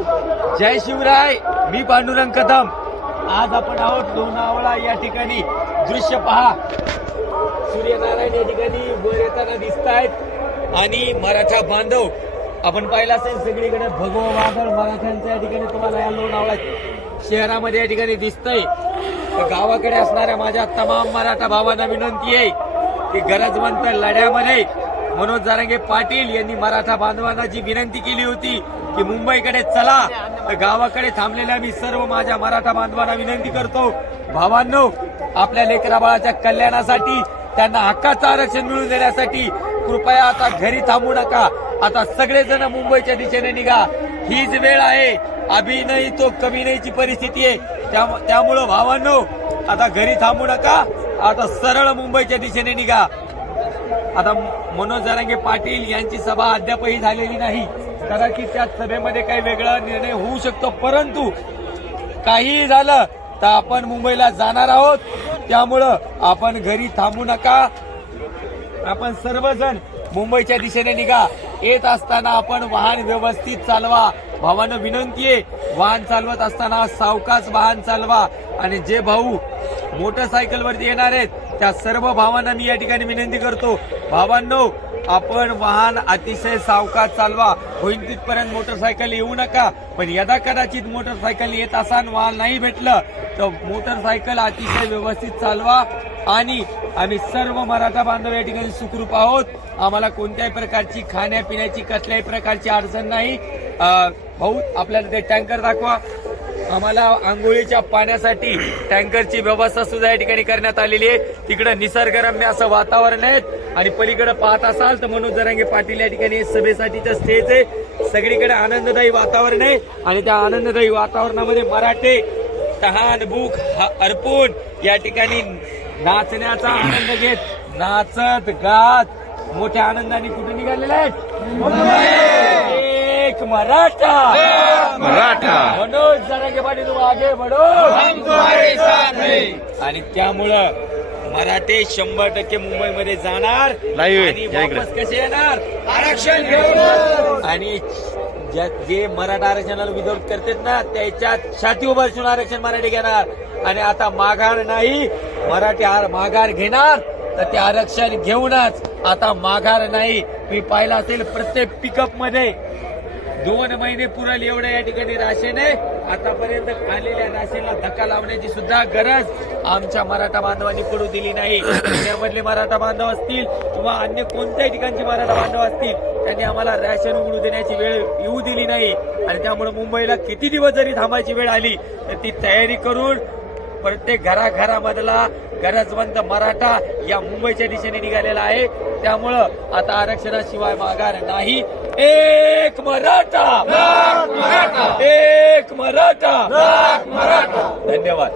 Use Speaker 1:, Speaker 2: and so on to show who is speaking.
Speaker 1: जय शिवराय मी पांडुरंग कदम आज आपण आहोत लोणावळा या ठिकाणी दृश्य पहा सूर्यनारायण या ठिकाणी वर येताना दिसत आहेत आणि मराठा बांधव आपण पाहिलं असेल सगळीकडे भगवा वादळ मराठ्यांच्या या ठिकाणी तुम्हाला या लोणावळा शहरामध्ये या ठिकाणी दिसतंय गावाकडे असणाऱ्या माझ्या तमाम मराठा भावांना विनंती आहे की गरजवंत लढ्यामध्ये मनोज जारंगे पाटील यांनी मराठा बांधवांना जी विनंती केली होती की मुंबईकडे चला तर गावाकडे थांबलेल्या मी सर्व माझ्या मराठा बांधवांना विनंती करतो भावांनो आपल्या लेकराबाळाच्या कल्याणासाठी त्यांना हक्काचं आरक्षण मिळवून देण्यासाठी कृपया आता घरी थांबू नका आता सगळेजण मुंबईच्या दिशेने निघा हीच वेळ आहे अभिनय तो कभिनयची परिस्थिती आहे त्यामुळं भावांनो आता घरी थांबू नका आता सरळ मुंबईच्या दिशेने निघा आता मनोज जरांगे पाटील यांची सभा अद्यापही झालेली नाही की त्या सभेमध्ये काही वेगळा निर्णय होऊ शकतो परंतु काहीही झालं तर आपण मुंबईला जाणार आहोत त्यामुळं आपण घरी थांबू नका आपण सर्वजण मुंबईच्या दिशेने निघा येत असताना आपण वाहन व्यवस्थित चालवा भावानं विनंती आहे वाहन चालवत असताना सावकाच वाहन चालवा आणि जे भाऊ मोटरसायकलवरती येणार आहेत त्या सर्व भावांना मी या ठिकाणी विनंती करतो भावांनो आपण वाहन अतिशय सावकाश चालवा होईल तिथपर्यंत मोटरसायकल येऊ नका पण यदा कदाचित मोटरसायकल येत असान वाहन नाही भेटलं तर मोटरसायकल अतिशय व्यवस्थित चालवा आणि आम्ही सर्व मराठा बांधव या ठिकाणी सुखरूप आहोत आम्हाला कोणत्याही प्रकारची खाण्यापिण्याची कसल्याही प्रकारची अडचण नाही भाऊ आपल्याला ते टँकर दाखवा आम्हाला आंघोळीच्या पाण्यासाठी टँकरची व्यवस्था सुद्धा या ठिकाणी करण्यात आलेली आहे तिकडे निसर्गरम्य असं वातावरण आहे आणि पलीकडे पाहत असाल तर मनोज जरांगे पाटील या ठिकाणी सभेसाठीचं स्टेज आहे सगळीकडे आनंददायी वातावरण आहे आणि त्या आनंददायी वातावरणामध्ये मराठे तहान भूक अर्पून या ठिकाणी नाचण्याचा आनंद घेत नाचत गात मोठ्या आनंदाने कुठे निघालेला आहे एक मराठा मराठा मनोज जरांगे पाटील आगे आणि त्यामुळं मराठे शंभर टक्के मुंबईमध्ये जाणार आणि कसे येणार आरक्षण आणि ज्या- जे मराठा आरक्षणाला विरोध करतात ना त्याच्यात छाती उभारून आरक्षण मराठी घेणार आणि आता माघार नाही मराठी माघार घेणार तर ते आरक्षण घेऊनच आता माघार नाही तुम्ही पाहिलं असेल प्रत्येक पिकअप मध्ये दोन महिने पुरेल एवढ्या या ठिकाणी राशेने आतापर्यंत आलेल्या राशेला धक्का लावण्याची सुद्धा गरज आमच्या मराठा बांधवांनी पडू दिली नाही त्यामधले मराठा बांधव असतील किंवा अन्य कोणत्याही ठिकाणचे मराठा बांधव असतील त्यांनी आम्हाला राशन उघडू देण्याची वेळ येऊ दिली नाही आणि त्यामुळे मुंबईला किती दिवस जरी थांबायची वेळ आली तर ती तयारी करून प्रत्येक घराघरामधला गरजवंत मराठा या मुंबईच्या दिशेने निघालेला आहे त्यामुळं आता आरक्षणाशिवाय माघार नाही एक मराठा एक मराठा धन्यवाद